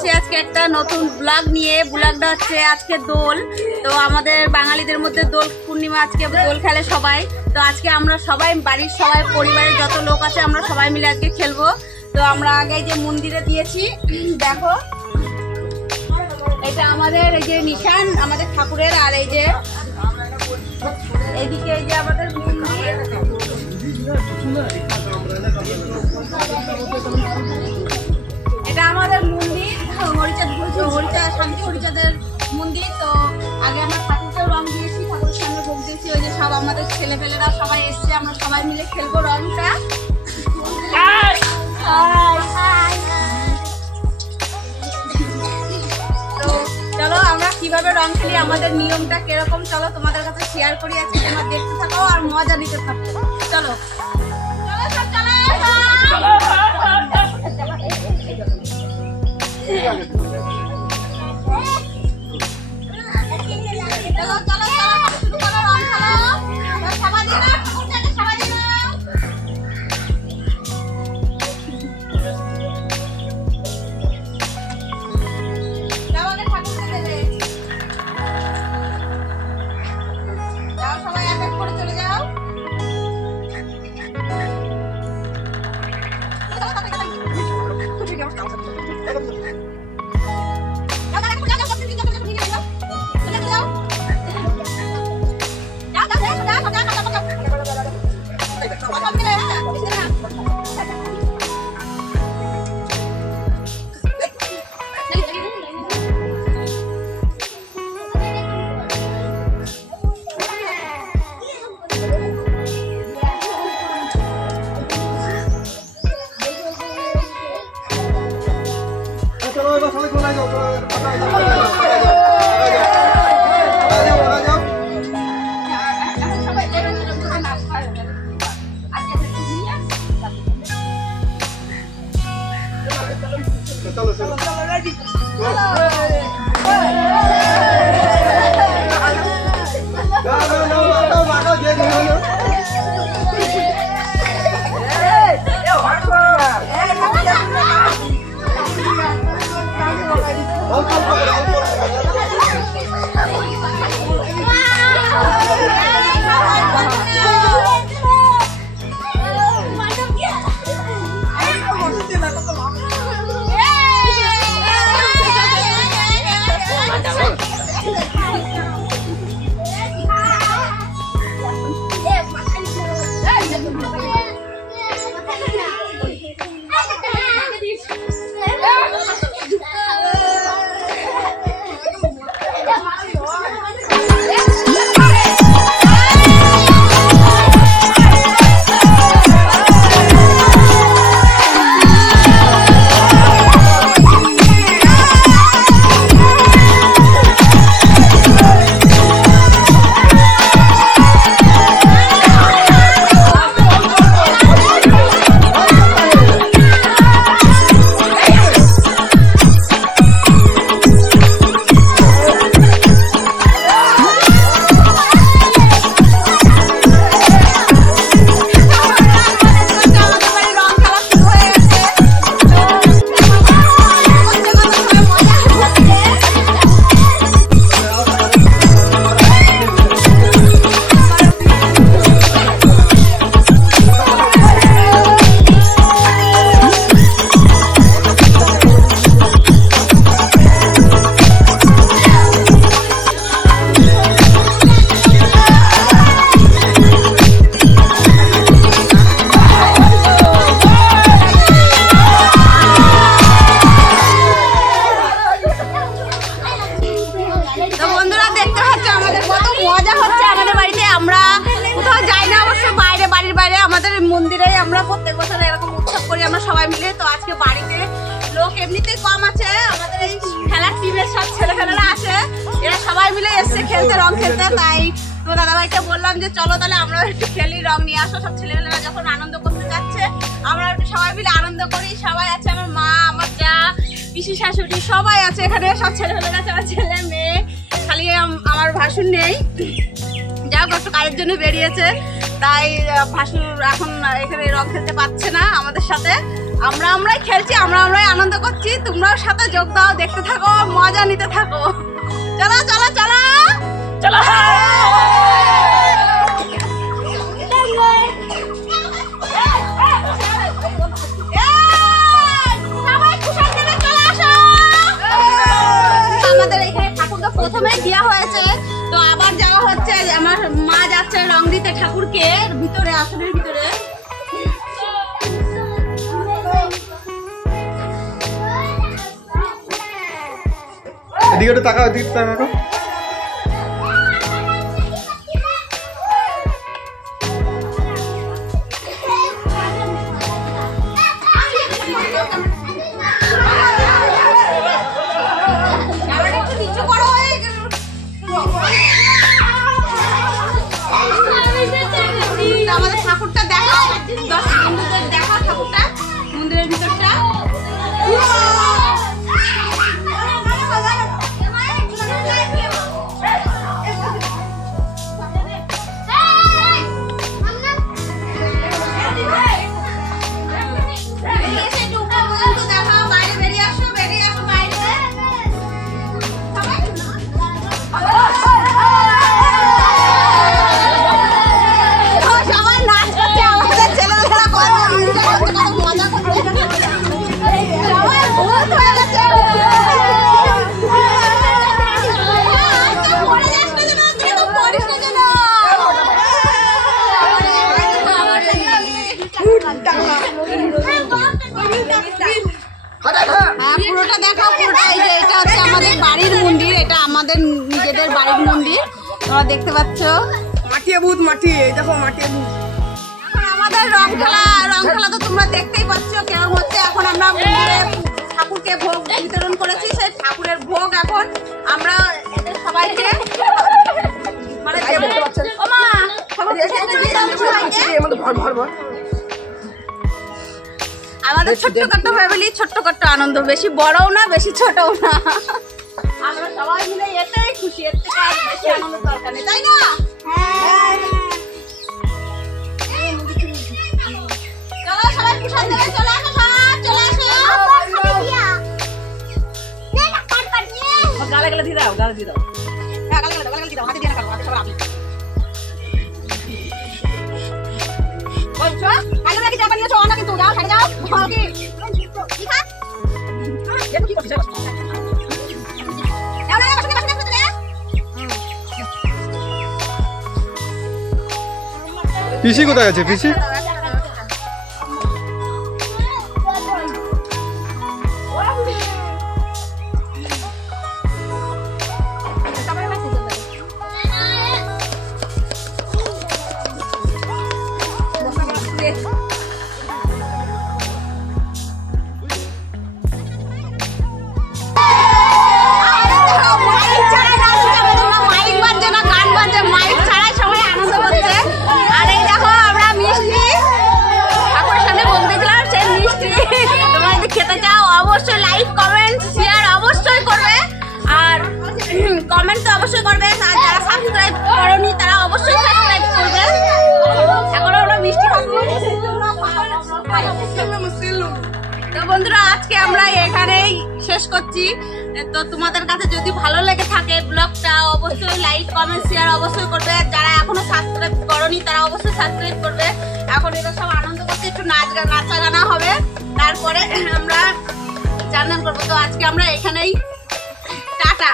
এসেছি আজকে একটা নতুন ব্লগ নিয়ে। ব্লগটা হচ্ছে আজকে দোল। তো আমাদের বাঙালিদের মধ্যে দোল পূর্ণিমা, আজকে দোল খেলে সবাই। তো আজকে আমরা সবাই বাড়ির সবাই পরিবারের যত লোক আছে আমরা সবাই মিলে আজকে খেলবো। তো আমরা আগে যে মন্দিরে দিয়েছি দেখো, এটা আমাদের এই যে নিশান আমাদের ঠাকুরের, আর এই যে এইদিকে এই যে আমাদের মন্দির। এটা আমাদের মন্দির শান্তি হরিচাঁদের মন্দির। তো আগে আমরা ঠাকুরকেও রং দিয়েছি, ঠাকুরের সামনে ভোগ দিয়েছি। ওই যে সব আমাদের ছেলেপেলেরা সবাই এসছে, আমরা সবাই মিলে খেলবো রংটা। তো চলো আমরা কিভাবে রং খেলি, আমাদের নিয়মটা কিরকম, চলো তোমাদের কাছে শেয়ার করি আজকে। তোমরা দেখতে থাকো আর মজা নিতে থাকো। চলো মন্দিরে আমরা প্রত্যেক বছর এরকম উৎসব করি আমরা সবাই মিলে। তো আজকে বাড়িতে লোক এমনিতেই কম আছে, আমাদের এই খেলার টিমের সব ছেলেপেলেরা আছে, এরা সবাই মিলে এসছে খেলতে, রং খেলতে। তাই তো দাদাভাইকে বললাম যে চলো তাহলে আমরা একটু খেলি, রং নিয়ে আসো। সব ছেলেপেলেরা যখন আনন্দ করতে যাচ্ছে আমরা একটু সবাই মিলে আনন্দ করি। সবাই আছে, আমার মা, আমার যা, পিসি শাশুড়ি সবাই আছে এখানে, সব ছেলেপেলেরা আছে, আমার ছেলে মেয়ে, খালি আমার ভাসুর নেই, যা একটু কাজের জন্য বেরিয়েছে। তাই ভাসুর এখন এখানে রং খেলতে পারছে না আমাদের সাথে। আমরাই খেলছি, আমরাই আনন্দ করছি। তোমরাও সাথে যোগ দাও, দেখতে থাকো, মজা নিতে থাকো। চলো চলো চলো চলো। আমাদের এখানে ঠাকুরকে প্রথমে দেওয়া হয়েছে, তো আবার যাওয়া হচ্ছে। আমার মা যাচ্ছে রং দিতে ঠাকুরকে ভিতরে, আসনের ভিতরে। এদিকে একটু তাকাও, এদিকে তাকাও। আমাদের ঠাকুরটা দেখাও, বন্ধুদের দেখাও ঠাকুরটা, মন্দিরের ভিতরটা। পুরোটা দেখাও, পুরোটা। এই যে এটা হচ্ছে আমাদের বাড়ির মন্দির, এটা আমাদের নিজেদের বাড়ির মন্দির, তোমরা দেখতে পাচ্ছ। মাটিয়ে ভূত, মাটি, এই দেখো মাটিয়ে ভূত। এখন আমাদের রং খেলা তো তোমরা দেখতেই পাচ্ছ কেমন হচ্ছে। এখন আমরা মন্দিরে ঠাকুরকে ভোগ বিতরণ করেছি, সেই ঠাকুরের ভোগ এখন আমরা এদের সবাইকে মানে আমাদের ছোট্ট ফ্যামিলি, ছোট্ট আনন্দ, বেশি বড়ও না বেশি ছোটও না। আমরা সবাই মিলে এতেই খুশি, এর থেকে আর বেশি আনন্দ দরকার নেই, তাই না? চলো সবাই প্রসাদ দেবে, চলে আসো, চলে আসো। গালে গালে দিয়ে দাও, গালে দিয়ে দাও, হ্যাঁ গালে গালে দিয়ে দাও, হাতে দিয়ে না কাটো, হাতে সবার আপনি। বলছো কালো নাকি জামা নিয়েছো না, কিন্তু যাও সাইডে যাও। কি খা দেখো কি করছিস? যাও না, বসে বসে বসে দে। পিসি কোথায় আছে? পিসি কমেন্ট তো অবশ্যই করবে, আর যারা সাবস্ক্রাইব করনি তারা অবশ্যই সাবস্ক্রাইব করবে। এখন আমরা মিষ্টি খাবো। তো বন্ধুরা, আজকে আমরা এখানেই শেষ করছি। তো তোমাদের কাছে যদি ভালো লেগে থাকে ব্লগটা, অবশ্যই লাইক কমেন্ট শেয়ার অবশ্যই করবে। যারা এখনো সাবস্ক্রাইব করনি তারা অবশ্যই সাবস্ক্রাইব করবে। এখন এরা সব আনন্দ করতে, একটু নাচা গানা হবে, তারপরে আমরা চান করবো। তো আজকে আমরা এখানেই টাটা।